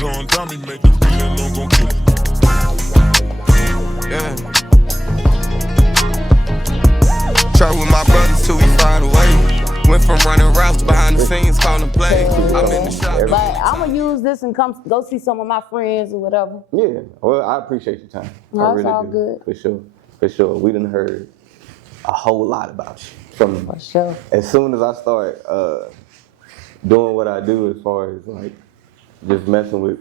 John Dummy make the feeling I'm gon' kill it. Yeah. Trap with my brothers till we find a way. Went from running routes behind the scenes, calling play. I'm in the shop. But I'm gonna use this and come go see some of my friends or whatever. Yeah, well, I appreciate your time. No, I it's really all do. good. For sure. We done heard a whole lot about you. From For sure. as soon as I start doing what I do, as far as like just messing with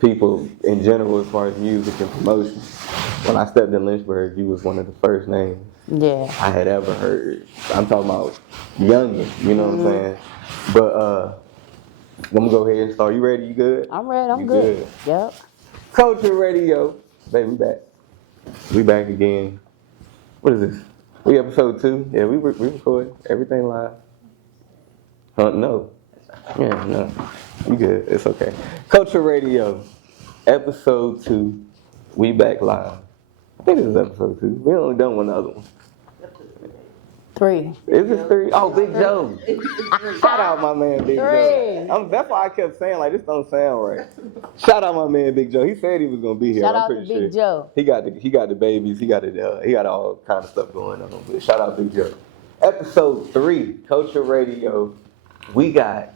people in general, as far as music and promotion. When I stepped in Lynchburg, you was one of the first names I had ever heard. I'm talking about youngin', you know what I'm saying? But I'm gonna go ahead and start. You ready? You good? I'm ready. I'm You good. Yep. Kulture Radio, baby, we back. We back again. What is this? We episode 2. Yeah, we record everything live. No. Yeah, no. You good? It's okay. Kulture Radio, episode 2. We back live. I think this is episode 2. We only done one other one. 3. Is it 3? Oh, Big Joe. Shout out my man Big 3. Joe. That's why I kept saying like this don't sound right. Shout out my man Big Joe. He said he was gonna be here. Shout I'm out pretty to Big sure. Joe. He got the babies. He got all kind of stuff going on. But shout out Big Joe. Episode 3, Kulture Radio. We got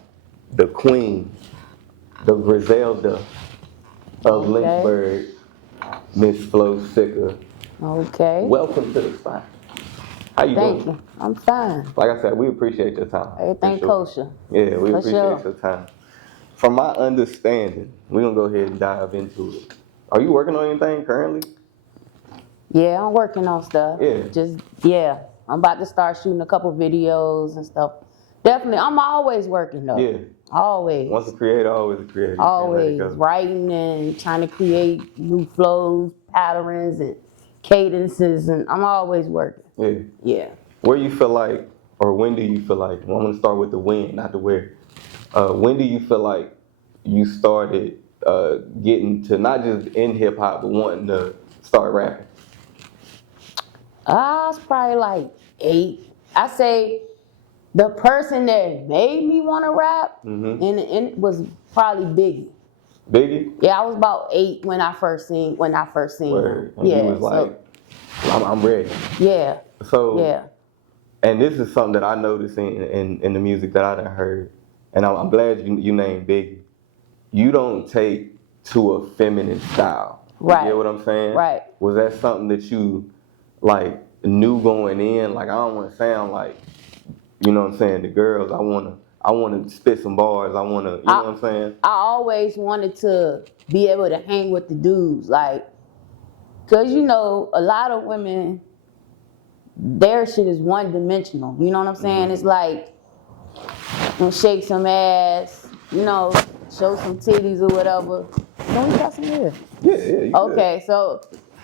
the queen, the Griselda of Lynchburg, Miss Flowsicka. Okay. Welcome to the spot. How you Thank doing? you. I'm fine. Like I said, we appreciate your time. Everything kosher. Yeah, we For appreciate sure. your time. From my understanding, we're gonna go ahead and dive into it. Are you working on anything currently? Yeah, I'm working on stuff. Yeah. I'm about to start shooting a couple videos and stuff. Definitely, I'm always working though. Yeah. Always. Once a creator, always a creator. You can't let Always it go. writing and trying to create new flows, patterns, and cadences, and I'm always working. Yeah. Yeah. Where you feel like, or when do you feel like, well, I'm gonna start with the when, not the where. When do you feel like you started getting to not just in hip hop, but wanting to start rapping? It's probably like 8. I say the person that made me want to rap, and it was probably Biggie. Biggie? Yeah, I was about 8 when I first seen Word. him. And Yeah, he was like, I'm ready. Yeah. So, Yeah. and this is something that I noticed in the music that I done heard, and I'm glad you named Biggie. You don't take to a feminine style. Right. You get what I'm saying? Right. Was that something that you like knew going in? Like I don't want to sound like, you know what I'm saying, the girls. I wanna spit some bars. I wanna, you know what I'm saying? I always wanted to be able to hang with the dudes, like, cause you know a lot of women, their shit is one dimensional. You know what I'm saying? It's like, shake some ass, you know, show some titties or whatever. Don't we got some here? Yeah. Okay, so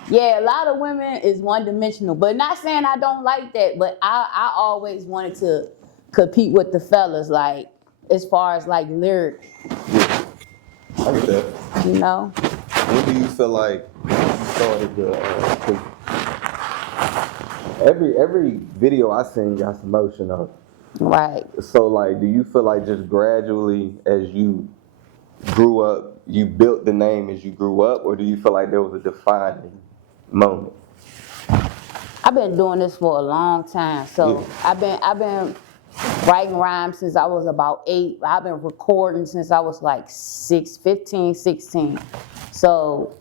yeah, a lot of women is one dimensional, but not saying I don't like that, but I always wanted to compete with the fellas, like as far as like lyric. Yeah. I get that. You know? When do you feel like you started to? Every video I seen got some motion on it. Right. So like, do you feel like just gradually as you grew up, you built the name as you grew up, or do you feel like there was a defining moment? I've been doing this for a long time, so Yeah. I've been writing rhymes since I was about 8. I've been recording since I was like 15, 16. So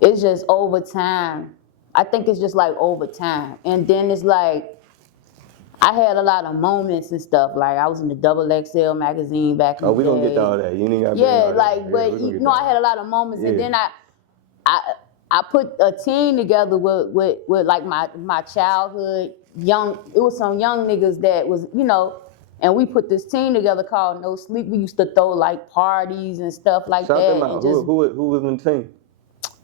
it's just over time. I think it's just like over time. And then it's like, I had a lot of moments and stuff. Like I was in the XXL magazine back in the day. Oh, we gonna get to all that. You ain't gotta Yeah, like, but you know, I had a lot of moments, and then I put a team together with like my childhood young. It was some young niggas that was, you know, and we put this team together called No Sleep. We used to throw like parties and stuff like Shout that. them out. And just, Who was in the team?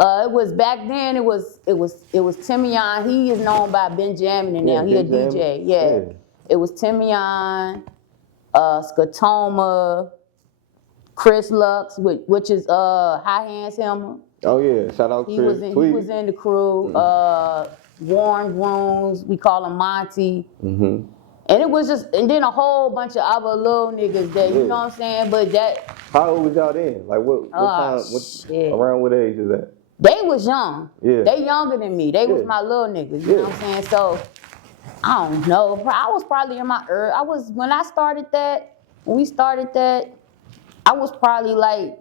it was back then. It was Timian. He is known by Benjamin now. He a DJ. Yeah. It was Timian, Skatoma, Chris Lux, which is High Hands Hammer. Oh yeah, shout out Chris. He was in the crew. Warren Grooms, we call him Monty. And it was just, and then a whole bunch of other little niggas that, you know what I'm saying? But How old was y'all then? Like what time? Shit. Around what age is that? They was young. Yeah. They younger than me. They was Yeah. my little niggas. You know what I'm saying? So I don't know. I was probably in my when we started that, I was probably like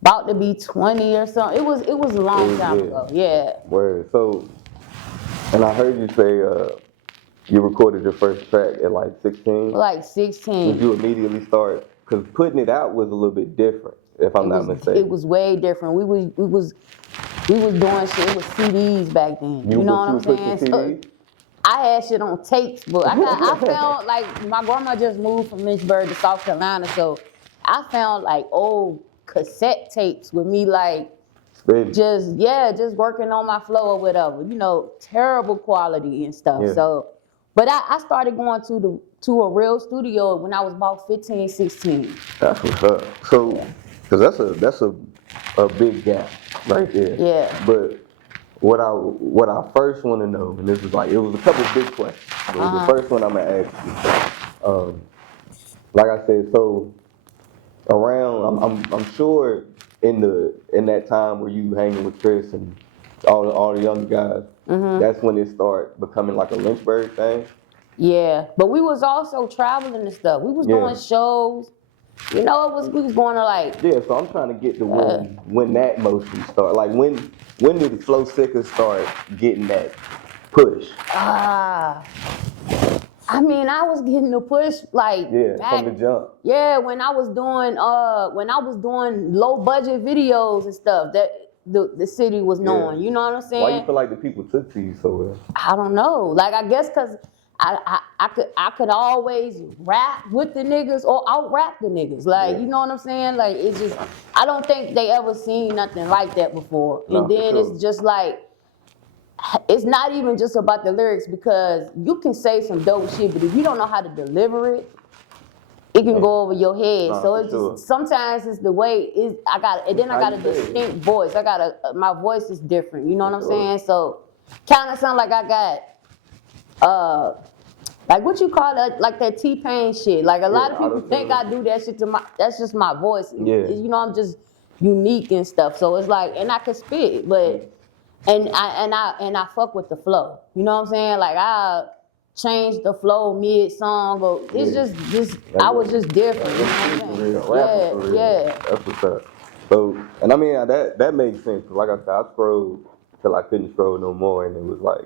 about to be 20 or something. It was a long time ago. Yeah. Word. So, and I heard you say you recorded your first track at like 16. Like 16. Did you immediately start? Because putting it out was a little bit different, if I'm not mistaken. It was way different. We was doing shit. It was CDs back then. You know what I'm saying? So, I had shit on tapes, but I found like my grandma just moved from Lynchburg to South Carolina, so I found like old cassette tapes with me like just working on my flow or whatever. You know, terrible quality and stuff. Yeah. So, but I started going to a real studio when I was about 15, 16. That's what's up. So, because that's a big gap right there. Yeah. But what I first want to know, and this is like, it was a couple big questions. But the first one I'm gonna ask you. Like I said, so around, I'm sure in that time where you hanging with Chris and all the younger guys, that's when it started becoming like a Lynchburg thing. Yeah, but we was also traveling and stuff. We was doing shows. You know, we was going to like. Yeah, so I'm trying to get to when that motion started. Like when did Flowsicka start getting that push? I mean, I was getting the push like from the jump. Yeah, when I was doing low budget videos and stuff that the city was knowing. You know what I'm saying? Why you feel like the people took to you so well? I don't know. Like I guess because I could always rap with the niggas or out rap the niggas. Like you know what I'm saying? Like it's just I don't think they ever seen nothing like that before. And then it's just like. It's not even just about the lyrics because you can say some dope shit, but if you don't know how to deliver it, it can go over your head. So it's just sometimes it's the way I got a distinct voice. My voice is different. You know what I'm saying? So kind of sound like I got like what you call that, like that T-Pain shit. Like a lot of people think I do that shit that's just my voice. Yeah. You know, I'm just unique and stuff. So it's like, and I can spit, but. And I fuck with the flow. You know what I'm saying? Like I changed the flow mid song, but it's just I was just different. You know what I'm saying? Yeah. That's what's up. So, and I mean that makes sense. Like I said, I scrolled till I couldn't scroll no more, and it was like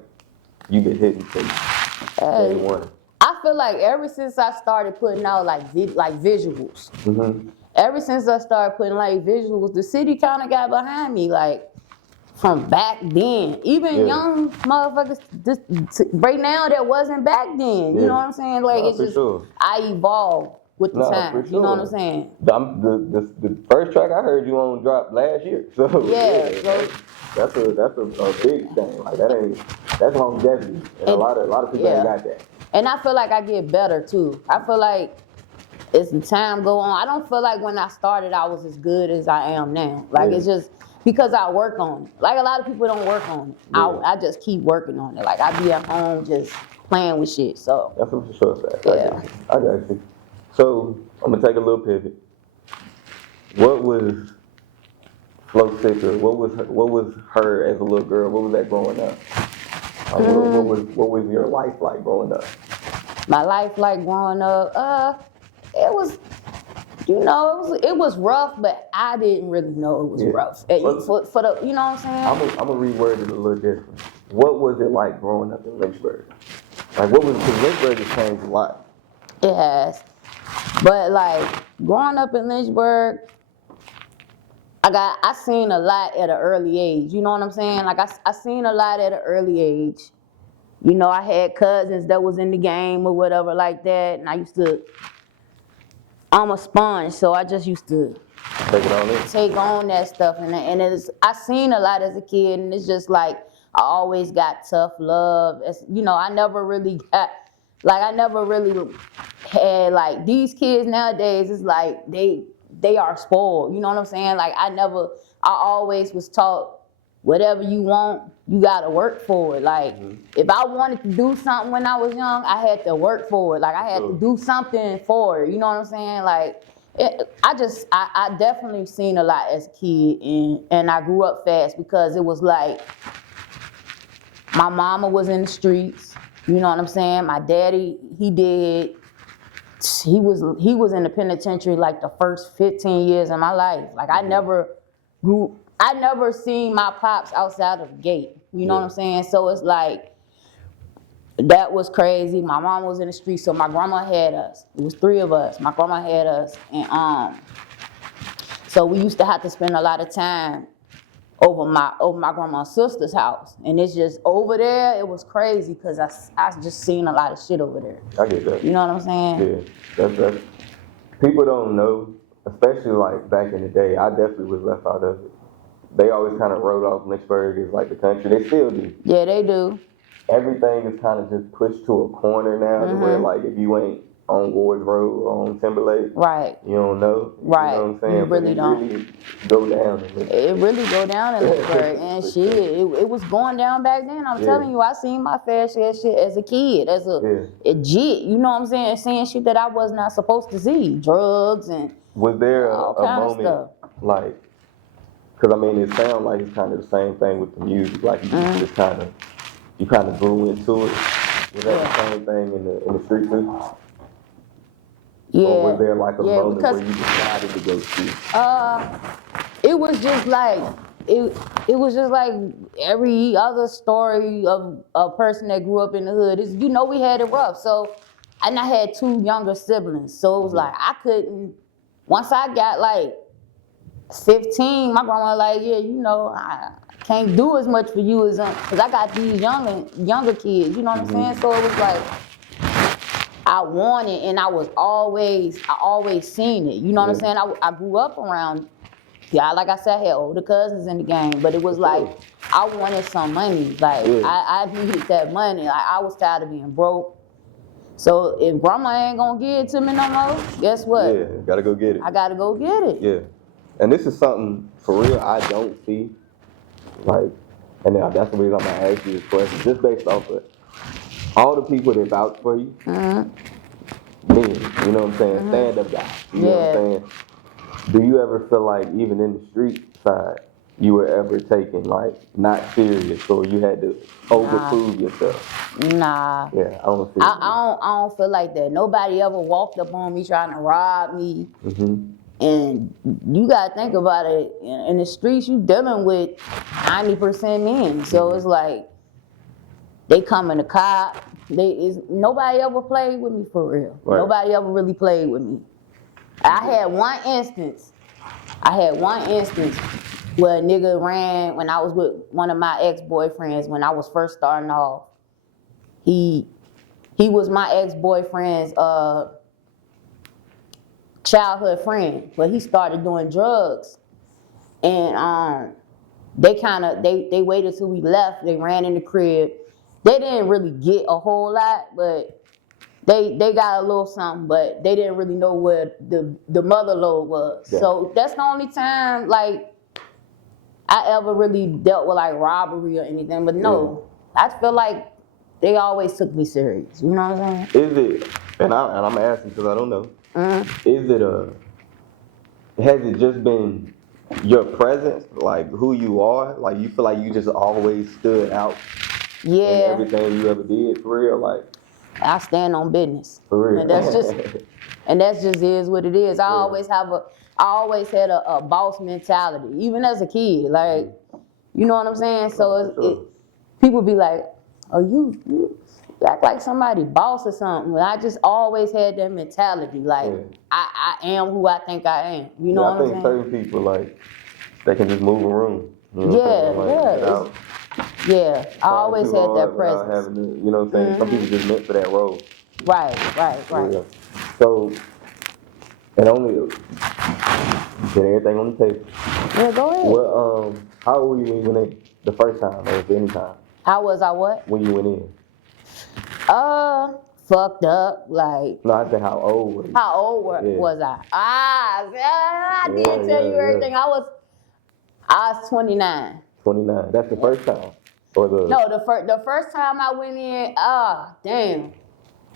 you been hitting since day one. I feel like ever since I started putting out like visuals, ever since I started putting like visuals, the city kind of got behind me. Like. From back then, even young motherfuckers right now that wasn't back then. You know what I'm saying? Like it's just I evolved with the time. You know what I'm saying? The first track I heard you on dropped last year. So so that's a big thing. Like that's longevity, and a lot of people ain't got that. And I feel like I get better too. I feel like as the time go on, I don't feel like when I started I was as good as I am now. Like it's just. Because I work on it. Like a lot of people don't work on it. I just keep working on it. Like I be at home just playing with shit. So that's what for sure. I got you. So I'm gonna take a little pivot. What was Flowsicka? What was her as a little girl? What was that growing up? What was your life like growing up? My life like growing up, it was. You know, it was rough, but I didn't really know it was rough. For the, you know what I'm saying? I'm gonna reword it a little different. What was it like growing up in Lynchburg? Like, because Lynchburg has changed a lot. It has. But, like, growing up in Lynchburg, I seen a lot at an early age. You know what I'm saying? Like, I seen a lot at an early age. You know, I had cousins that was in the game or whatever like that, and I'm a sponge, so I just used to take on that stuff, and I seen a lot as a kid, and it's just like I always got tough love. You know, I never really had like these kids nowadays. It's like they are spoiled. You know what I'm saying? Like I always was taught whatever you want, you gotta work for it. Like if I wanted to do something when I was young, I had to work for it. Like I had to do something for it. You know what I'm saying? Like, I definitely seen a lot as a kid, and I grew up fast because it was like my mama was in the streets. You know what I'm saying? My daddy, he was in the penitentiary like the first 15 years of my life. Like I never seen my pops outside of the gate. You know what I'm saying? So it's like, that was crazy. My mom was in the street, so my grandma had us. It was 3 of us. My grandma had us, and so we used to have to spend a lot of time over my grandma's sister's house, and it's just over there. It was crazy because I just seen a lot of shit over there. I get that. You know what I'm saying? Yeah, that's people don't know, especially like back in the day. I definitely was left out of it. They always kind of wrote off Lynchburg as like the country. They still do. Yeah, they do. Everything is kind of just pushed to a corner now, to where like if you ain't on Ward Road or on Timberlake, Right. you don't know. Right. You know what I'm saying? You really don't. Really go down. It really go down in Lynchburg, and shit, it was going down back then. I'm telling you, I seen my fair share of shit as a kid, as a jit. You know what I'm saying? Seeing shit that I was not supposed to see, drugs and was there all a kind of moment stuff. like? Because I mean, it sounds like it's kind of the same thing with the music. Like you just kind of grew into it. Was that the same thing in the street too? Yeah. Or was there like a moment because, where you decided to go see? It was just like it was just like every other story of a person that grew up in the hood. Is, you know, we had it rough. So, and I had 2 younger siblings. So it was like I couldn't. Once I got like 15, my grandma was like, yeah, you know, I can't do as much for you as because I got these younger kids. You know what I'm saying? So it was like, I wanted, and I always seen it. You know what I'm saying? I grew up around, like I said, I had older cousins in the game, but it was like, I wanted some money. Like, I needed that money. Like, I was tired of being broke. So if grandma ain't gonna give it to me no more, guess what? Yeah, gotta go get it. I gotta go get it. Yeah. And this is something, for real, I don't see. Like, and that's the reason I'm gonna ask you this question, just based off of all the people that vouch for you, men, you know what I'm saying, stand-up guys, you know what I'm saying? Do you ever feel like, even in the street side, you were ever taken, like, not serious, or you had to overprove yourself? Nah. Yeah, I don't see I don't feel like that. Nobody ever walked up on me trying to rob me. And you gotta think about it, in the streets, you dealing with 90% men. So it's like, they come in the car. Nobody ever played with me for real. Right. Nobody ever really played with me. I had one instance where a nigga ran when I was with one of my ex-boyfriends when I was first starting off. He was my ex-boyfriend's childhood friend, but he started doing drugs. And they waited till we left. They ran in the crib. They didn't really get a whole lot, but they got a little something, but they didn't really know where the mother load was. Yeah. So that's the only time like I ever really dealt with like robbery or anything. But no, I feel like they always took me serious. You know what I'm saying? Is it? And I'm asking because I don't know. Is it has it just been your presence, like who you are? Like you feel like you just always stood out in everything you ever did, for real? Like, I stand on business. For real. And that's just is what it is. I always had a boss mentality, even as a kid. Like, you know what I'm saying? So people be like, oh, you act like somebody boss or something. But I just always had that mentality. Like, I am who I think I am. You know what I'm saying? I think certain people, like, they can just move a room. You know I always had that presence. Having to, you know what I'm saying? Some people just meant for that role. Right. Yeah. So, and only get everything on the table. Yeah, go ahead. Well, how old were you when you went in the first time, or any time? How was I what? When you went in? Fucked up, like. No, I said how old were you? How old was I? I did tell you everything. I was 29. 29. That's the first time, or the? No, the first time I went in. Damn.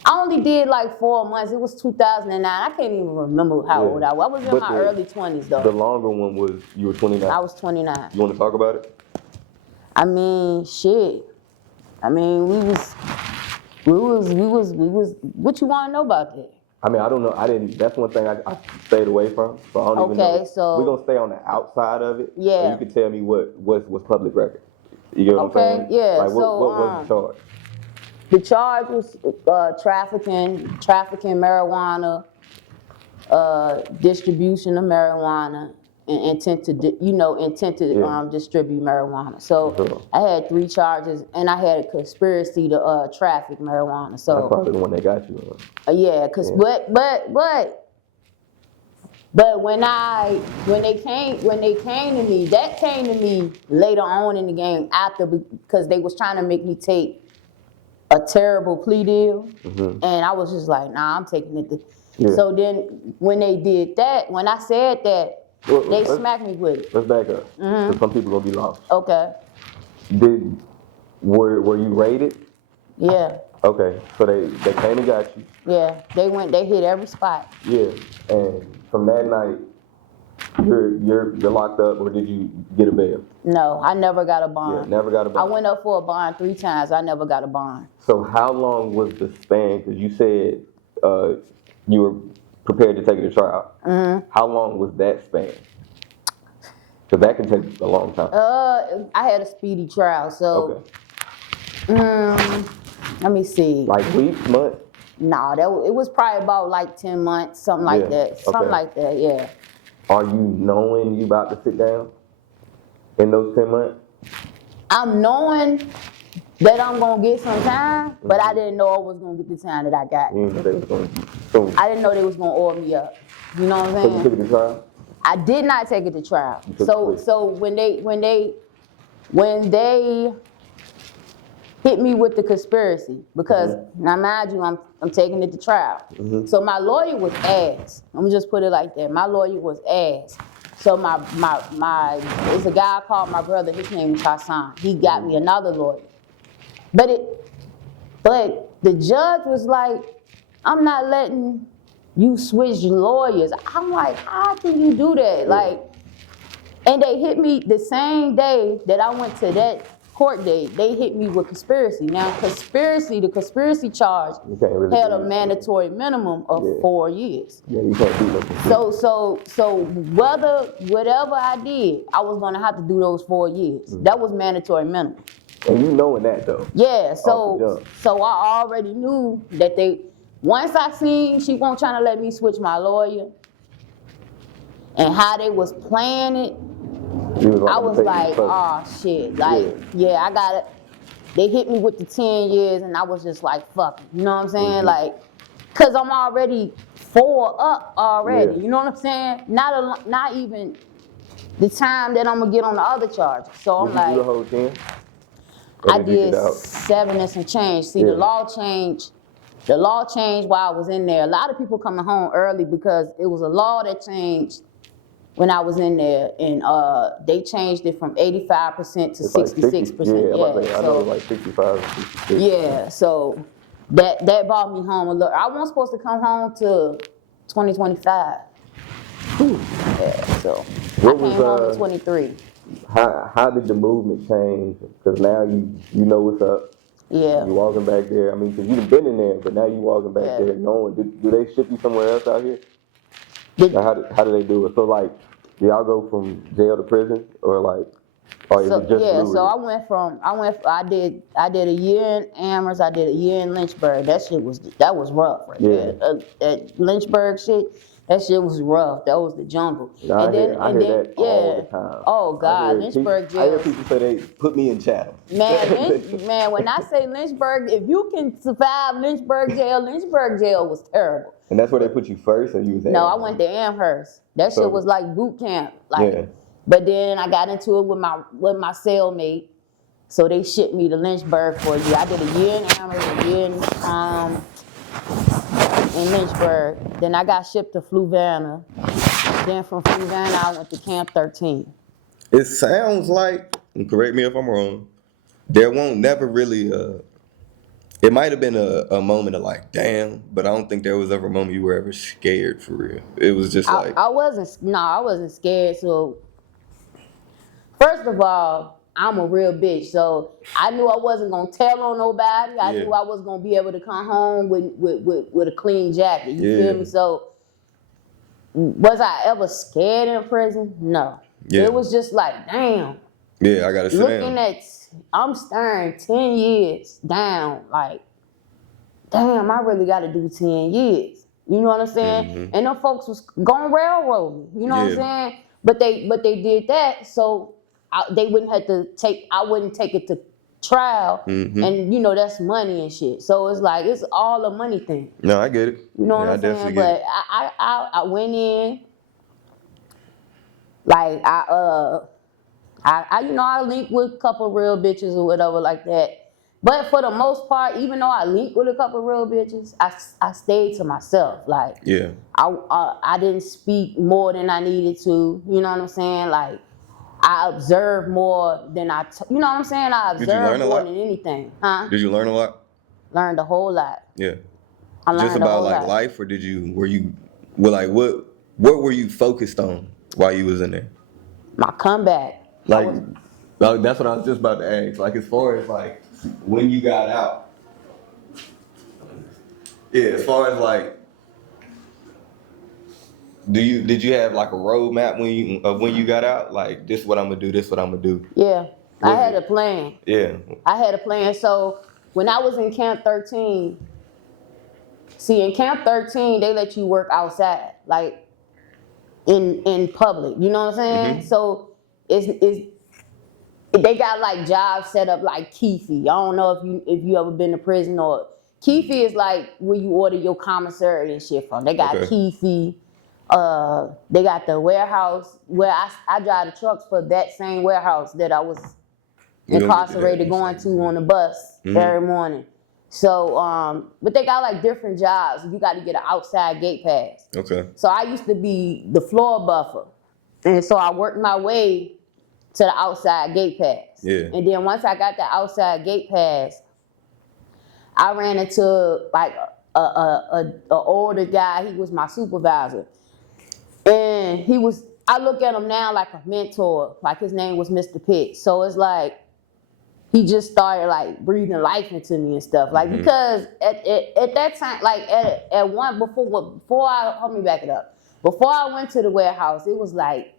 I only did like 4 months. It was 2009. I can't even remember how old I was. I was in my early 20s though. The longer one was you were 29. I was 29. You want to talk about it? I mean, shit. I mean, we was. What you want to know about that? I mean, I don't know. That's one thing I stayed away from. So I don't even know. So we're gonna stay on the outside of it. Yeah. So you can tell me what's public record. You get what I'm saying? Yeah. Like what was the charge? The charge was trafficking marijuana, distribution of marijuana, and intent to distribute marijuana. So I had 3 charges, and I had a conspiracy to traffic marijuana. So that's probably the one that got you. Yeah, but when they came to me, that came to me later on in the game after, because they was trying to make me take a terrible plea deal, and I was just like, nah, I'm taking it. So then when they did that, when I said that, they smacked me with it. Let's back up, because some people gonna be lost. Okay. Were you raided? Yeah. Okay, so they came and got you. Yeah, they hit every spot. Yeah, and from that night, you're locked up, or did you get a bail? No, I never got a bond. Yeah, never got a bond. I went up for a bond 3 times. I never got a bond. So how long was the span? Because you said you were prepared to take it to trial. How long was that span? Because that can take a long time. I had a speedy trial, so. Okay. Let me see. Like weeks, months? No, it was probably about like 10 months, something like that. Something like that, yeah. Are you knowing you about to sit down in those 10 months? I'm knowing that I'm going to get some time, but I didn't know I was going to get the time that I got. I didn't know they was going to order me up. You know what I'm saying? So you took it to trial? I did not take it to trial. So when they hit me with the conspiracy, because now mind you, I'm taking it to trial. So my lawyer was ass. I'm gonna just put it like that. My lawyer was ass. So it's a guy called my brother. His name is Hassan. He got me another lawyer. But the judge was like, I'm not letting you switch lawyers. I'm like, how can you do that? Like, and they hit me the same day that I went to that court date. They hit me with conspiracy. Now, the conspiracy charge had a mandatory minimum of 4 years. Yeah, you can't do that. So whatever I did, I was gonna have to do those 4 years. That was mandatory minimum. And you knowing that though? Yeah. So I already knew that once I seen she wasn't trying to let me switch my lawyer and how they was playing it, I was like, oh shit, like, yeah, I got it. They hit me with the 10 years and I was just like, fuck it, you know what I'm saying? Like, cause I'm already 4 up already, you know what I'm saying? Not even the time that I'm gonna get on the other charges. So I'm like, you do the whole 10? I did 7 and some change. See, the law changed while I was in there. A lot of people coming home early because it was a law that changed when I was in there, and they changed it from 85% to 66%. I know it was like 65, 66. Yeah, so that brought me home a little. I wasn't supposed to come home till 2025. Yeah, so I came home in 23. How did the movement change? Because now you know what's up. Yeah. You walking back there. I mean, because you've been in there, but now you walking back there knowing. Do they ship you somewhere else out here? How do they do it? So like, do y'all go from jail to prison, or like, or is it just Blue Ridge? I did a year in Amherst, I did a year in Lynchburg. That was rough right there. That Lynchburg shit, that shit was rough. That was the jungle. No, I hear that all the time. Oh God, Lynchburg jail. I hear people say they put me in Chatham. Man, when I say Lynchburg, if you can survive Lynchburg jail was terrible. And that's where they put you first, or you was at? No, I went to Amherst. That shit was like boot camp. But then I got into it with my cellmate, so they shipped me to Lynchburg for a year. I did a year in Amherst, a year in Lynchburg. Then I got shipped to Flowsicka. Then from Flowsicka, I went to Camp 13. It sounds like, and correct me if I'm wrong, there won't never really It might have been a moment of like, damn, but I don't think there was ever a moment you were ever scared for real. It was just like, I wasn't scared. So first of all, I'm a real bitch, so I knew I wasn't gonna tell on nobody. I knew I was gonna be able to come home with a clean jacket. You feel me? So was I ever scared in prison? No. Yeah. It was just like, damn. yeah, I gotta sit Looking down. I'm staring 10 years down, like, damn, I really gotta do 10 years. You know what I'm saying? And them folks was gonna railroad me. You know what I'm saying? But they did that so they wouldn't have to I wouldn't take it to trial, and you know that's money and shit. So it's like it's all a money thing. No, I get it. You know what I'm saying? But I went in, like I linked with a couple real bitches or whatever like that. But for the most part, even though I linked with a couple real bitches, I stayed to myself. Like I didn't speak more than I needed to. You know what I'm saying? Like I observed more than you know what I'm saying? I observed more than anything. Huh? Did you learn a lot? Learned a whole lot. Yeah. I learned Just about like life, or what were you focused on while you was in there? My comeback. Like that's what I was just about to ask. Like as far as like when you got out. Yeah, as far as like did you have like a roadmap when you got out? Like this what I'm gonna do, this what I'm gonna do. Yeah. I had a plan. Yeah. I had a plan. So when I was in Camp 13, in Camp 13 they let you work outside, like in public. You know what I'm saying? So it's they got like jobs set up like Keefe. I don't know if you ever been to prison or Keefe is like where you order your commissary and shit from. They got Keefe. They got the warehouse where I drive the trucks for that same warehouse that I was incarcerated going to on the bus every morning. So, but they got like different jobs. You got to get an outside gate pass. Okay. So I used to be the floor buffer. And so I worked my way to the outside gate pass. Yeah. And then once I got the outside gate pass, I ran into like a older guy. He was my supervisor. And I look at him now like a mentor. Like his name was Mr. Pitt. So it's like, he just started like breathing life into me and stuff. Like because at that time, like at one before let me back it up. Before I went to the warehouse, it was like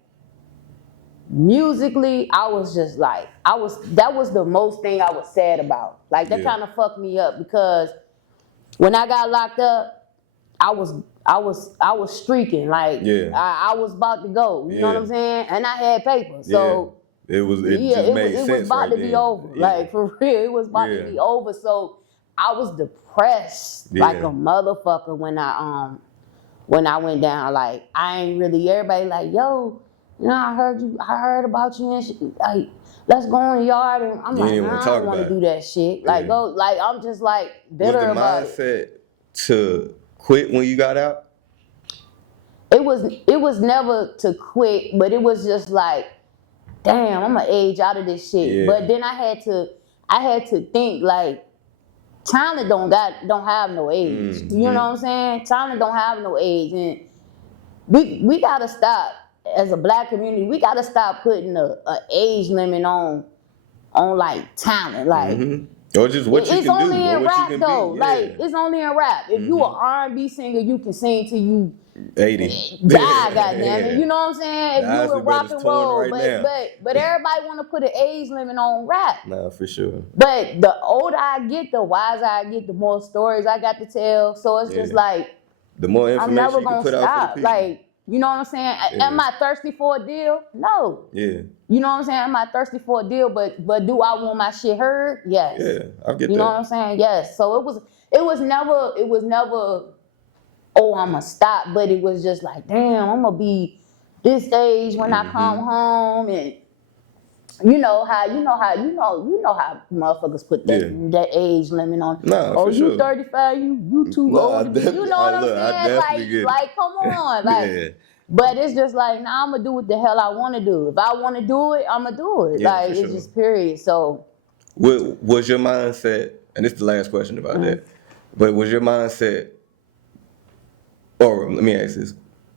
musically, I was just like that was the most thing I was sad about. Like that kind of fucked me up because when I got locked up, I was streaking. Like I was about to go. You know what I'm saying? And I had paper. So it just made sense. It was about to be over. Yeah. Like for real, it was about to be over. So I was depressed like a motherfucker when I went down. Like I ain't really everybody like, yo, you know, I heard about you and shit. Like, let's go in the yard and I'm like, nah, I don't want to do that shit. Like go like I'm just like bitter about it. Was the mindset to quit when you got out? It was never to quit, but it was just like, damn, I'm gonna age out of this shit. Yeah. But then I had to think like talent don't have no age. You know what I'm saying? Talent don't have no age, and we gotta stop as a black community. We gotta stop putting a age limit on like talent, like. Or just what you can do. It's only in rap though. Yeah. Like it's only in rap. If you an R&B singer, you can sing till you 80. Die, goddamn it. You know what I'm saying? If you a rock and roll, right but everybody want to put an age limit on rap. Nah, for sure. But the older I get, the wiser I get, the more stories I got to tell. So it's just like the more information I'm never you can gonna put stop. out for the people. Like, you know what I'm saying? Am I thirsty for a deal? No. Yeah. You know what I'm saying? Am I thirsty for a deal? But do I want my shit heard? Yes. Yeah, I get that. You know what I'm saying? Yes. So it was never oh, I'ma stop, but it was just like, damn, I'm gonna be this age when I come home, and you know how motherfuckers put that age limit on. Nah, oh, for you sure. 35, you too old. You know what I'm saying? Like, come on, like. But it's just like, nah, I'm gonna do what the hell I want to do. If I want to do it, I'm gonna do it. Yeah, like, it's just period. So, what was your mindset and this is the last question about that. But was your mindset, or let me ask this,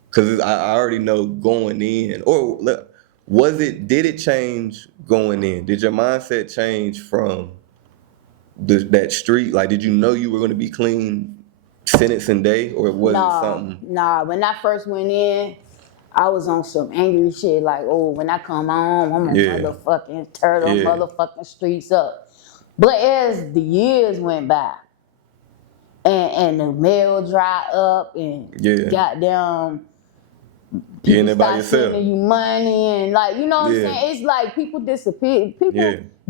because I already know going in, or did it change going in? Did your mindset change from that street? Like, did you know you were going to be clean sentencing day, or was it something? Nah, when I first went in, I was on some angry shit like, oh, when I come home, I'm gonna motherfucking tear the motherfucking streets up. But as the years went by, and the mail dried up, and goddamn people start sending you money, and like, you know what I'm saying? It's like people disappeared.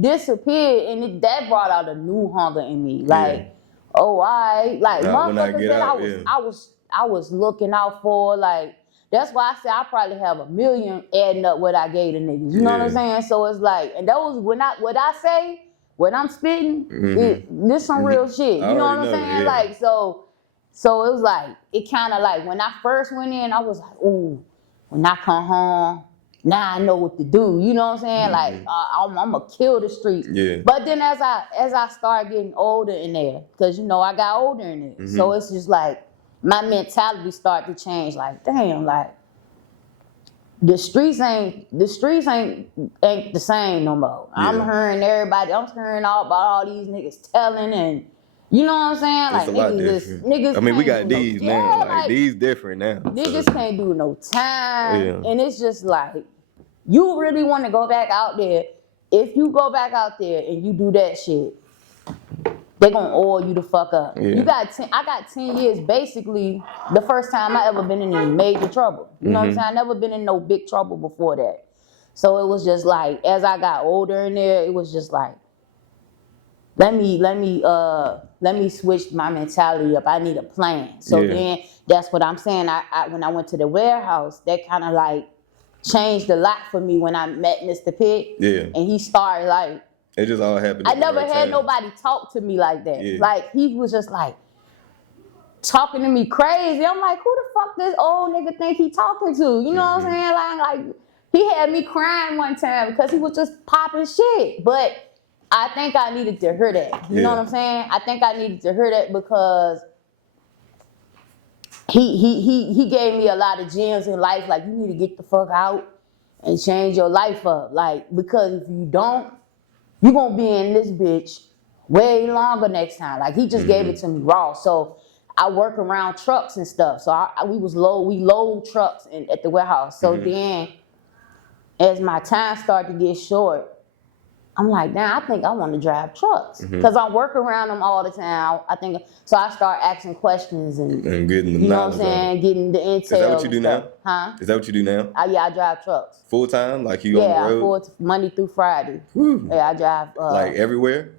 Disappeared, and that brought out a new hunger in me. Like, oh, motherfuckers that I was looking out for, like. That's why I say I probably have $1 million adding up what I gave the niggas. You know what I'm saying? So it's like, and those what I say, what I'm spitting, this some real shit. You know what I'm saying? Yeah. Like so it was like, it kind of like when I first went in, I was like, ooh, when I come home, now I know what to do. You know what I'm saying? Like I'm gonna kill the streets. Yeah. But then as I started getting older in there, because you know I got older in there, so it's just like. My mentality started to change. Like, damn, like the streets ain't the same no more. Yeah. I'm hearing all about all these niggas telling, and you know what I'm saying? Like niggas. I mean, we got these now. Like these different now. Niggas can't do no time, and it's just like you really want to go back out there. If you go back out there and you do that shit, they gonna oil you the fuck up. Yeah. I got 10 years, basically, the first time I ever been in any major trouble. You know what I'm saying? I never been in no big trouble before that. So it was just like, as I got older in there, it was just like, let me switch my mentality up. I need a plan. So then that's what I'm saying. I when I went to the warehouse, that kind of like changed a lot for me when I met Mr. Pitt. Yeah. And he started like, it just all happened. I never had nobody talk to me like that. Yeah. Like, he was just like talking to me crazy. I'm like, who the fuck this old nigga think he talking to? You know what I'm saying? Like he had me crying one time because he was just popping shit. But I think I needed to hear that. You know what I'm saying? I think I needed to hear that because he gave me a lot of gems in life. Like, you need to get the fuck out and change your life up. Like, because if you don't, you're going to be in this bitch way longer next time. Like, he just gave it to me raw. So I work around trucks and stuff. So we load trucks at the warehouse. So then as my time started to get short, I'm like, damn, I think I want to drive trucks. Because I work around them all the time. So I start asking questions and getting the you know what I'm saying? Getting the intel. Is that what you do now? Huh? Is that what you do now? Yeah, I drive trucks. Full time? Like you on the road? Yeah, Monday through Friday. Whew. Yeah, I drive. Like everywhere?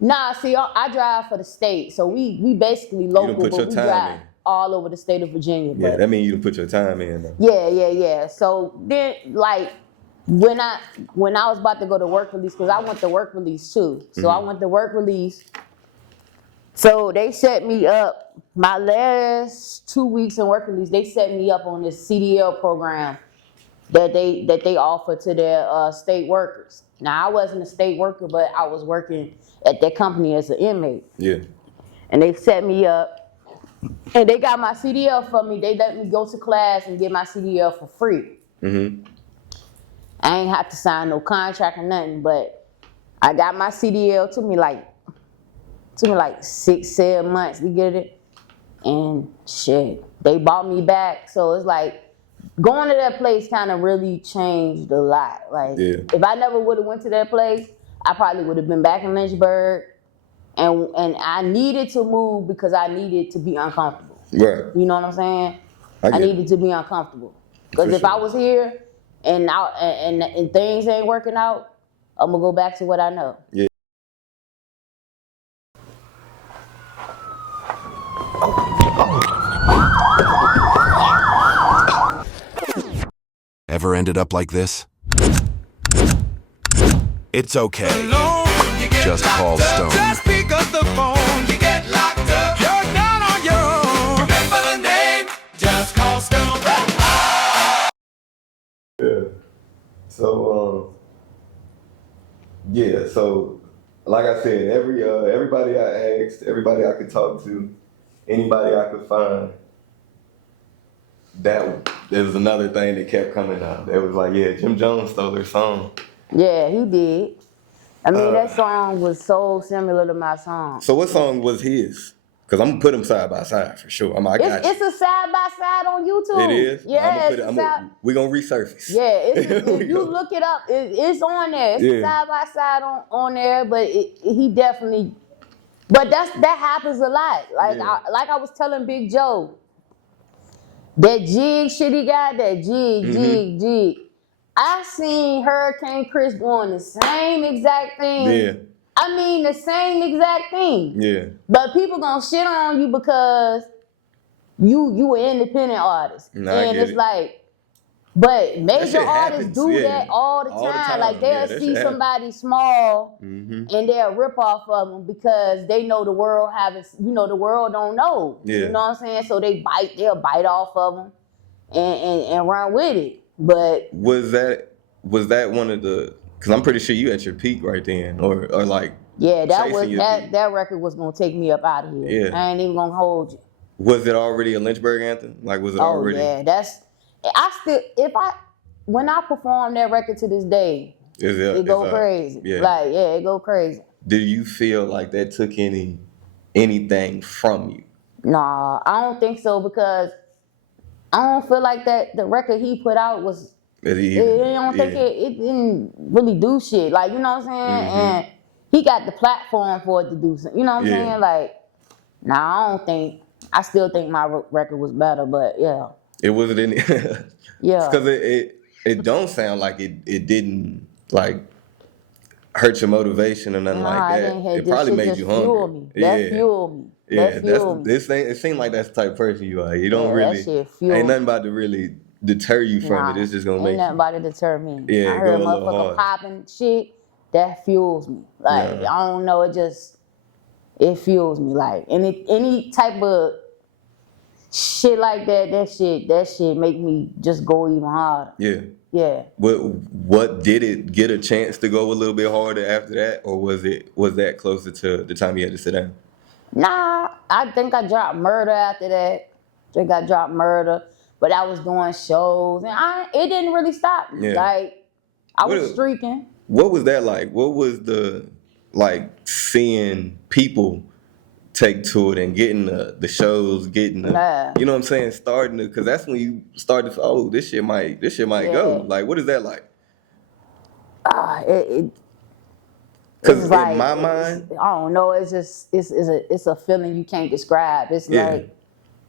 Nah, see, I drive for the state. So we basically local, but we drive all over the state of Virginia. Yeah, that means you can put your time in though. Yeah. So then, like, when I was about to go to work release, because I went to work release too. So I went to work release. So they set me up, my last 2 weeks in work release, they set me up on this CDL program that they offer to their state workers. Now, I wasn't a state worker, but I was working at that company as an inmate. Yeah. And they set me up, and they got my CDL for me. They let me go to class and get my CDL for free. I ain't have to sign no contract or nothing, but I got my CDL. Took me like 6-7 months to get it, and shit, they bought me back. So it's like going to that place kind of really changed a lot. Like if I never would have went to that place, I probably would have been back in Lynchburg, and I needed to move because I needed to be uncomfortable. Right. You know what I'm saying? I needed to be uncomfortable because if I was here and things ain't working out, I'm gonna go back to what I know. Yeah. Ever ended up like this? It's okay. Just call Stone. Just pick up the phone. You get locked up. You're not on your own. Remember the name. Just call Stone. Yeah. So like I said, everybody I asked, everybody I could talk to, anybody I could find, that there was another thing that kept coming out. That was like, yeah, Jim Jones stole their song. Yeah, he did. I mean, that song was so similar to my song. So what song was his? Because I'm gonna put them side by side for sure. It's a side by side on YouTube. It is? Yeah, we're gonna resurface. Yeah, if you look it up, it's on there. It's a side by side on there, but he definitely. But that happens a lot. Like I was telling Big Joe, that jig shit he got, that jig. I seen Hurricane Chris doing the same exact thing. Yeah. I mean the same exact thing. Yeah. But people gonna shit on you because you an independent artist. No, and it's like, but major artists do that all the time. Like they'll see somebody small and they'll rip off of them because they know the world the world don't know. Yeah. You know what I'm saying? So they'll bite off of them and run with it. But was that one of the? Because I'm pretty sure you at your peak right then, or like. Yeah, that record was gonna take me up out of here. Yeah. I ain't even gonna hold you. Was it already a Lynchburg anthem? Like, was it already? Oh yeah, when I perform that record to this day, it go crazy. Yeah. Like it go crazy. Do you feel like that took anything from you? Nah, I don't think so because I don't feel like that the record he put out was. It didn't really do shit. Like, you know what I'm saying? And he got the platform for it to do something. You know what I'm saying? Like, I still think my record was better, but yeah. It wasn't any. Yeah. Because it don't sound like it didn't like hurt your motivation or nothing like that. It probably made you hungry. That fueled me. It seemed like that's the type of person you are. You don't really. That shit fueled ain't nothing about to really deter you from it. It's just gonna make. Ain't nothing about to deter me. Yeah, I heard motherfucker popping shit. That fuels me. Like I don't know. It fuels me. Like any type of shit like that. That shit make me just go even harder. Yeah. Yeah. What did it get a chance to go a little bit harder after that, or was that closer to the time you had to sit down? Nah, I think I dropped Murder after that. But I was doing shows, and it didn't really stop me. Yeah. Like I was streaking. What was that like? What was the seeing people take to it and getting the shows, getting you know what I'm saying, starting to, because that's when you start to this shit might go. Like, what is that like? Because in my mind, I don't know. It's just it's a feeling you can't describe. It's like.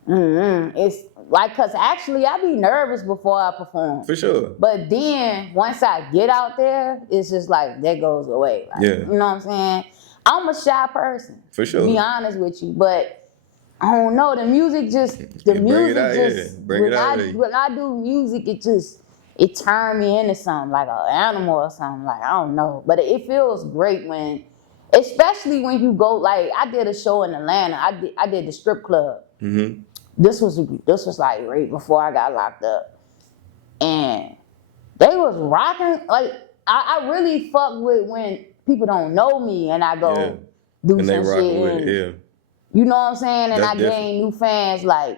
It's like, cause actually I be nervous before I perform. For sure. But then once I get out there, it's just like that goes away. Like, you know what I'm saying? I'm a shy person. For sure. To be honest with you, but I don't know. The music just when I do music, it turn me into something like an animal or something. Like I don't know, but it feels great especially when you go. Like I did a show in Atlanta. I did the strip club. Mm-hmm. This was like right before I got locked up, and they was rocking. Like I really fuck with when people don't know me and I go do and some shit. With it, you know what I'm saying? And I gain new fans. Like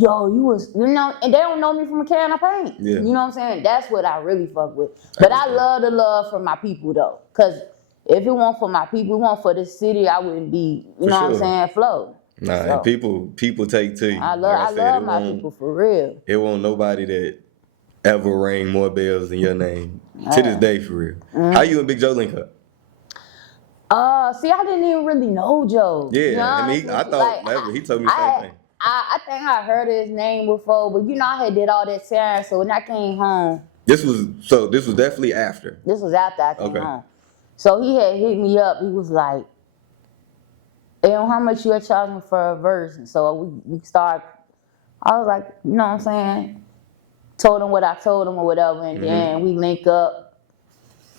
yo, and they don't know me from a can of paint. Yeah. You know what I'm saying? That's what I really fuck with. But I love the love from my people though, cause if it weren't for my people, it weren't for this city, I wouldn't be. You know what I'm saying? Flow. Nah, and people take to you. I love my people for real. It won't nobody that ever rang more bells than your name to this day for real. How you and Big Joe link up? See, I didn't even really know Joe. Yeah, you know I mean, I thought he told me the same thing. I think I heard his name before, but I had did all that time. So when I came home, this was definitely after. This was after I came home. So he had hit me up. He was like, "Hey, how much you are charging for a verse?" And so we started. I was like, you know what I'm saying? Told him what I told him or whatever, and then we link up,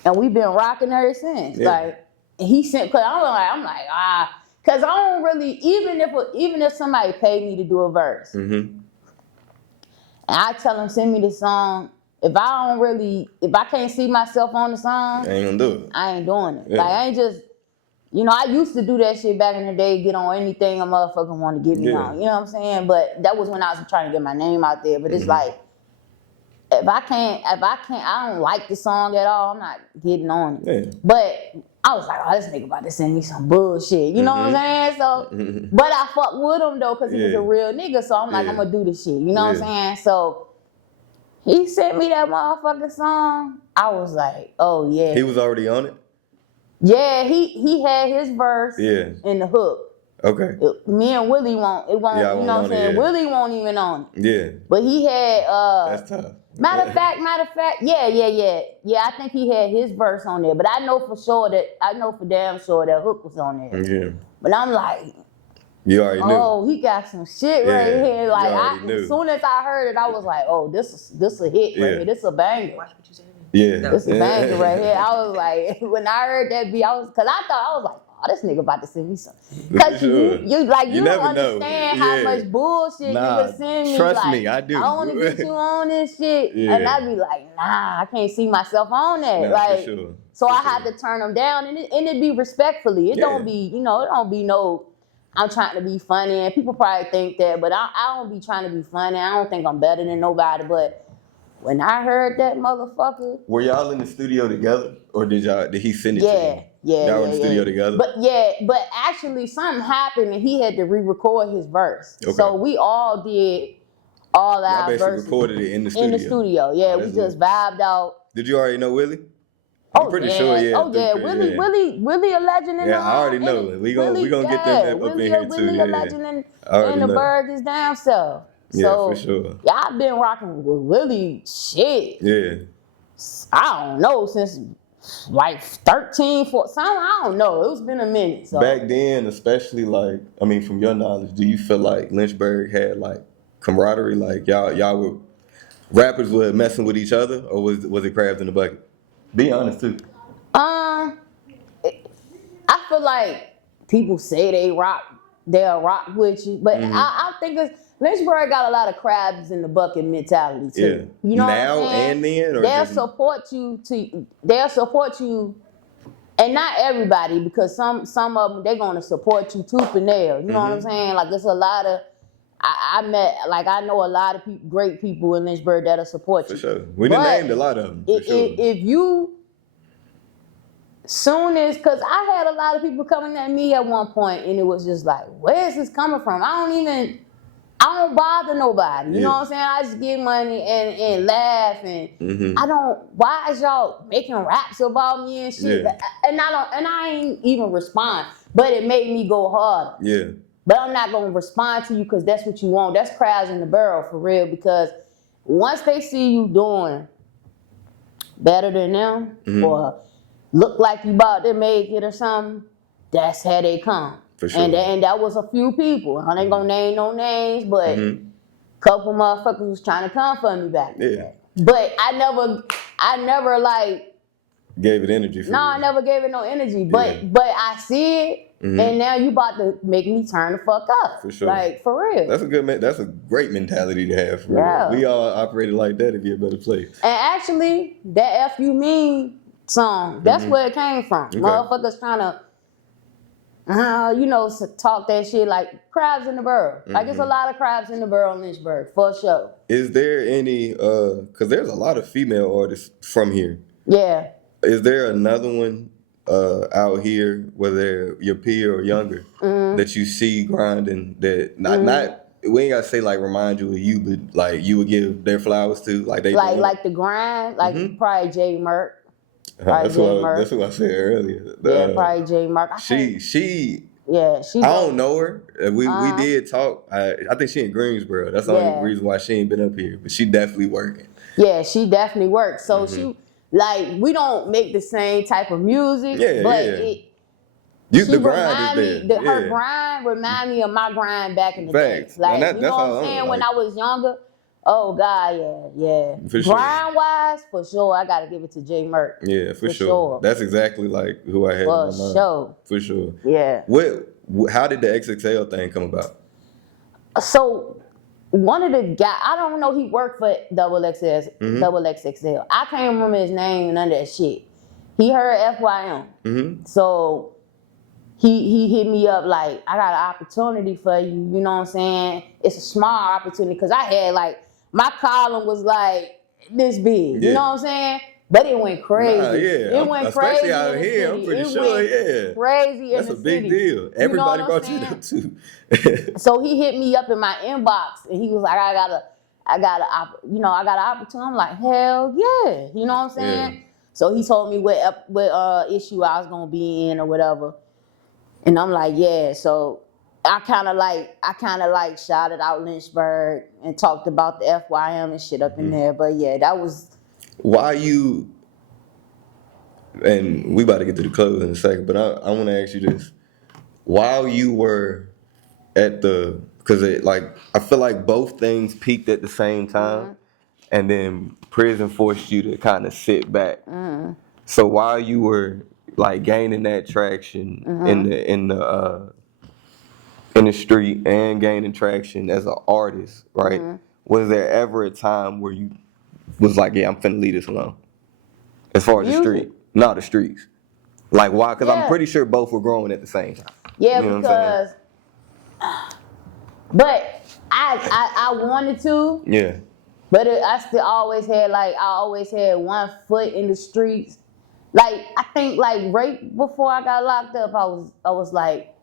and we've been rocking ever since. Yeah. Like he sent, cause I'm like, cause I don't really, even if somebody paid me to do a verse, and I tell him send me the song, if I can't see myself on the song, I ain't gonna do it. I ain't doing it. Yeah. Like I ain't just, I used to do that shit back in the day, get on anything a motherfucker want to get me on. You know what I'm saying? But that was when I was trying to get my name out there. But it's like, if I can't, I don't like the song at all, I'm not getting on it. Yeah. But I was like, oh, this nigga about to send me some bullshit. You know what I'm saying? So, but I fuck with him though, because he was a real nigga. So I'm like, I'm gonna do this shit. You know what I'm saying? So he sent me that motherfucking song. I was like, oh yeah. He was already on it? Yeah, he had his verse in the hook. Okay. Me and Willie won't, you know what I'm saying? Willie won't even on it. Yeah. But he had, that's tough. Matter of fact, yeah. Yeah, I think he had his verse on there. But I know for damn sure that hook was on there. Yeah. But I'm like, you already knew. Oh, he got some shit right here. Like knew. As soon as I heard it, I was like, oh, this a hit right here. This a banger. Yeah. This a banger right here. I was like, when I heard that beat, I was like, oh, this nigga about to send me something. Because you don't understand how much bullshit you would send me. Trust me, I do. I want to get you on this shit. Yeah. And I'd be like, nah, I can't see myself on that. For sure. So I had to turn them down, and it be respectfully. It don't be, it don't be no, I'm trying to be funny. And people probably think that, but I don't be trying to be funny. I don't think I'm better than nobody, but when I heard that motherfucker. Were y'all in the studio together? Or did he send it to you? Yeah. Y'all were in the studio together? But actually something happened and he had to re-record his verse. Okay. So we all did all our verses. Y'all basically recorded it in the studio? In the studio, yeah. We just vibed out. Did you already know Willie? I'm pretty sure, yeah. Oh, yeah. Willie a legend in the I already know. We gonna get them up in here too. Willie a legend in the Berg is down south. Yeah, for sure. Yeah, I've been rocking with Willie shit. Yeah. I don't know, since like 13, 14, I don't know. It's been a minute. So. Back then, especially from your knowledge, do you feel like Lynchburg had like camaraderie? Like y'all were rappers were messing with each other, or was it crabs in the bucket? Be honest too. I feel like people say they'll rock with you, but I think Lynchburg got a lot of crabs in the bucket mentality too. Yeah. You know now what I'm saying? And then, or they'll support you, and not everybody, because some of them they're gonna support you tooth and nail. You know what I'm saying? Like there's a lot of I know a lot of great people in Lynchburg that'll support you. For sure, we done named a lot of them. For sure. If you soon as, because I had a lot of people coming at me at one point, and it was just like, where is this coming from? I don't bother nobody. You know what I'm saying? I just get money and laugh, and why is y'all making raps about me and shit? Yeah. And I ain't even respond, but it made me go harder. Yeah. But I'm not gonna respond to you because that's what you want. That's crabs in the barrel for real, because once they see you doing better than them or look like you about to make it or something, that's how they come. For sure. And that was a few people. I ain't gonna name no names, but a couple motherfuckers was trying to come for me back then. But I never like gave it energy for I never gave it no energy. But I see it, and now you about to make me turn the fuck up. For sure. Like, for real. That's a great mentality to have, for real. We all operated like that if you're a better place. And actually, that F You Mean song, that's where it came from. Okay. Motherfuckers trying to talk that shit like crabs in the burrow. Like, it's a lot of crabs in the burrow in Lynchburg, for sure. Is there any, because there's a lot of female artists from here. Yeah. Is there another one out here, whether your peer or younger, that you see grinding that, not we ain't gotta say like remind you of you, but like you would give their flowers to? Like the grind, like probably J Merck. That's what I said earlier. Probably J Mark. She. I don't know her. We did talk. I think she in Greensboro. That's the only reason why she ain't been up here. But she definitely working. Yeah, she definitely works. So she we don't make the same type of music. Yeah, but the grind is there. Her grind remind me of my grind back in the day. Like, you know what I'm saying? When I was younger. Oh God, yeah. For sure. Grind wise, for sure, I gotta give it to J Merck. Yeah, for sure. That's exactly like who I had in my mind. For sure. Yeah. How did the XXL thing come about? So one of the guys, I don't know, he worked for double XXL. I can't remember his name and none of that shit. He heard FYM. So he hit me up like, I got an opportunity for you, you know what I'm saying? It's a small opportunity because I had like, my column was like this big, you know what I'm saying? But it went crazy. It went especially crazy out in the here, city. I'm pretty It sure, went crazy That's in the a big city. deal. Everybody brought you up too. So he hit me up in my inbox and he was like, I got an opportunity. I'm like, hell yeah, you know what I'm saying? Yeah. So he told me what issue I was gonna be in or whatever, and I'm like, yeah. So I kind of like shouted out Lynchburg and talked about the FYM and shit up in there. But yeah, that was. Why you? And we about to get to the close in a second, but I want to ask you this: while you were at because I feel like both things peaked at the same time, and then prison forced you to kind of sit back. So while you were like gaining that traction in the street and gaining traction as an artist, right? Was there ever a time where you was like, yeah, I'm finna leave this alone? As far as the street, no, the streets. Like why? Because I'm pretty sure both were growing at the same time. Yeah, you know because. But I wanted to. Yeah. But I still always had one foot in the streets. Like I think like right before I got locked up, I was like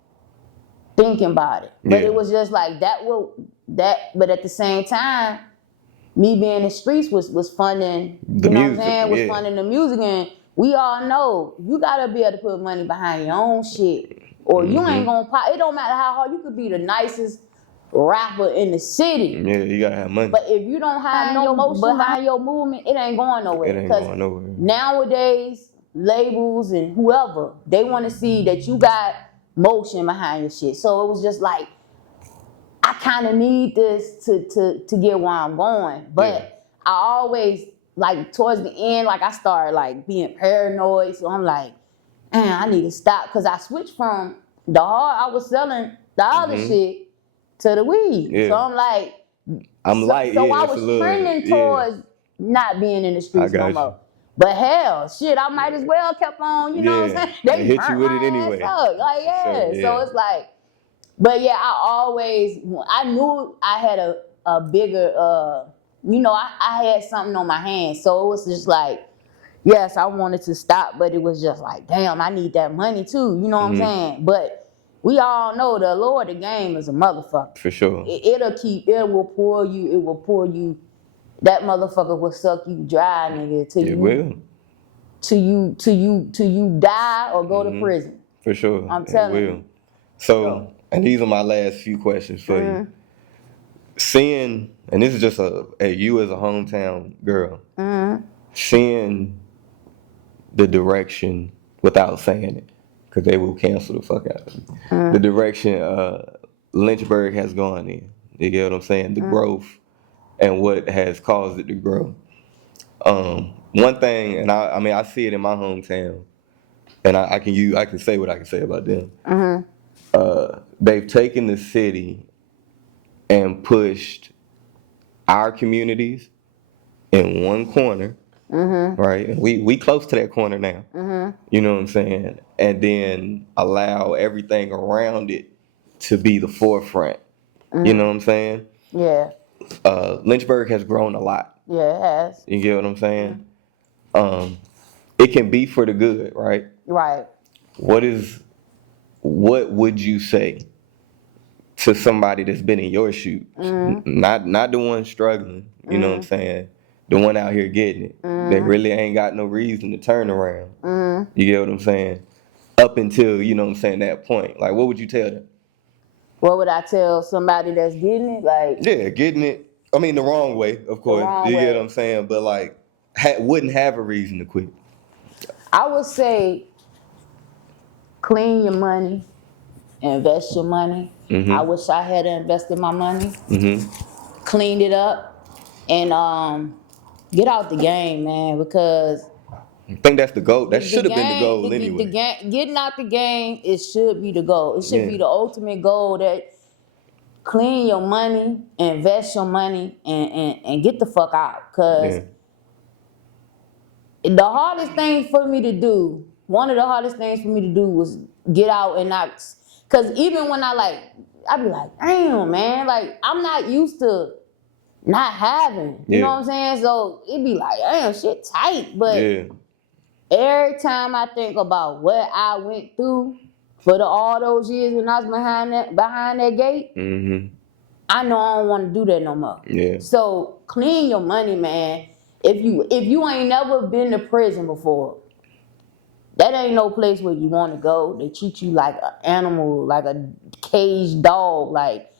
thinking about it. But it was just like but at the same time, me being in the streets was funding the music. Funding the music, and we all know you gotta be able to put money behind your own shit. Or you ain't gonna pop. It don't matter how hard you could be the nicest rapper in the city. Yeah, you gotta have money. But if you don't have no motion behind your movement, it ain't going nowhere. It ain't going nowhere. Nowadays, labels and whoever, they want to see that you got motion behind your shit. So it was just like, I kind of need this to get where I'm going. But I always, like, towards the end, like, I started, like, being paranoid. So I'm like, man, I need to stop. Because I switched from the hard, I was selling the other shit to the weed. Yeah. So I'm like, I was trending towards not being in the streets no more. But hell, shit, I might as well kept on, you know what I'm saying? They hit you with it anyway. Like, so it's like, but yeah, I knew I had a bigger, I had something on my hands. So it was just like, yes, I wanted to stop, but it was just like, damn, I need that money too, you know what I'm saying? But we all know the Lord, the game is a motherfucker. For sure. It will pull you. That motherfucker will suck you dry, nigga, till you die or go to prison. For sure. I'm telling you. So, and these are my last few questions for you. Seeing, and this is just you as a hometown girl, seeing the direction without saying it, because they will cancel the fuck out of me. The direction Lynchburg has gone in. You get what I'm saying? The growth and what has caused it to grow. One thing, and I see it in my hometown, and I can say what I can say about them. They've taken the city and pushed our communities in one corner, right? We close to that corner now. You know what I'm saying? And then allow everything around it to be the forefront. You know what I'm saying? Yeah. Lynchburg has grown a lot. Yeah, it has. You get what I'm saying? It can be for the good, right? Right. What would you say to somebody that's been in your shoes? Not the one struggling, you know what I'm saying? The one out here getting it. They really ain't got no reason to turn around. You get what I'm saying? Up until, you know what I'm saying, that point. Like, what would you tell them? What would I tell somebody that's getting it? Like, yeah, getting it. I mean, the wrong way, of course. You get what I'm saying? But, like, wouldn't have a reason to quit. I would say clean your money, invest your money. I wish I had invested my money, cleaned it up, and get out the game, man, because I think that's the goal. That should have been the goal anyway. Getting out the game, it should be the goal. It should be the ultimate goal. clean your money, invest your money, and get the fuck out. Cause the hardest thing for me to do, one of the hardest things for me to do was get out and not. Cause even when I be like, damn man, like I'm not used to not having. You know what I'm saying? So it be like, damn, shit tight. But every time I think about what I went through for all those years when I was behind that gate, I know I don't want to do that no more. Yeah. So clean your money, man. If you ain't never been to prison before, that ain't no place where you want to go. They treat you like an animal, like a caged dog. Like,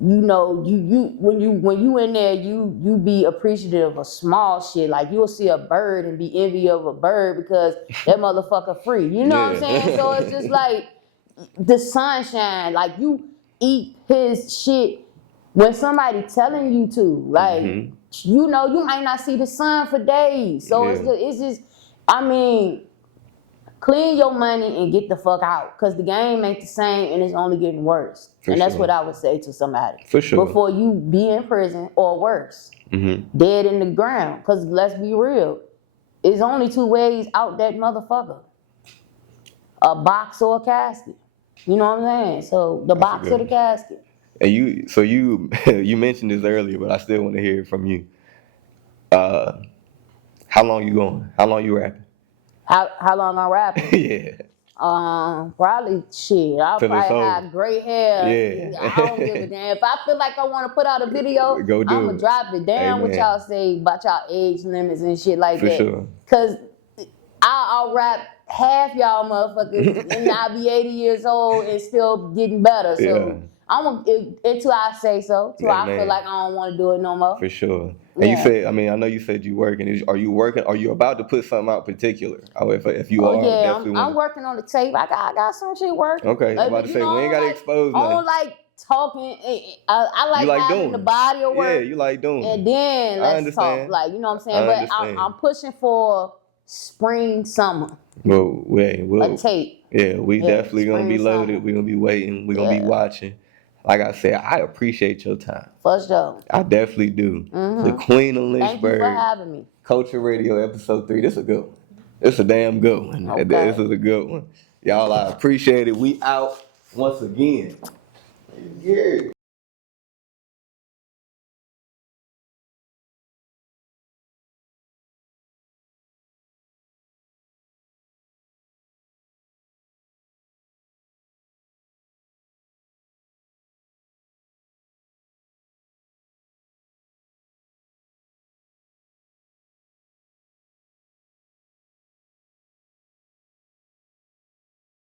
you know, when you in there, you be appreciative of small shit. Like you'll see a bird and be envy of a bird because that motherfucker free. You know what I'm saying? So it's just like the sunshine. Like you eat his shit when somebody telling you to. Like you know, you might not see the sun for days. So it's just I mean, clean your money and get the fuck out. Because the game ain't the same and it's only getting worse. And that's what I would say to somebody. For sure. Before you be in prison or worse. Dead in the ground. Because let's be real. It's only two ways out that motherfucker. A box or a casket. You know what I'm saying? So the box or the casket. And you mentioned this earlier, but I still want to hear it from you. How long you going? How long you rapping? How long I'm rapping? Probably shit. I'll probably have gray hair. Yeah. I don't give a damn. If I feel like I want to put out a video, I'm gonna drop it. Damn what y'all say about y'all age limits and shit like that. For sure. Cause I'll rap half y'all motherfuckers and I'll be 80 years old and still getting better. So I'm until I say so. Till I feel like I don't want to do it no more. For sure. And you said, I mean, I know you said you working. Are you working? Are you about to put something out particular? If you are, definitely I'm working on the tape. I got some shit working. Okay, I'm about to say, we ain't got to expose nothing. I don't like talking. I like having doing the body of work. Yeah, you like doing and then let's talk. Like, you know what I'm saying? But I'm pushing for spring, summer. Well, a tape. Yeah, we definitely going to be loaded. Summer. We're going to be waiting. We're going to be watching. Like I said, I appreciate your time. For sure. I definitely do. The Queen of Lynchburg. Thank you for having me. Culture Radio episode 3. This is a good one. This a damn good one. Okay. This is a good one. Y'all, I appreciate it. We out once again. Yeah.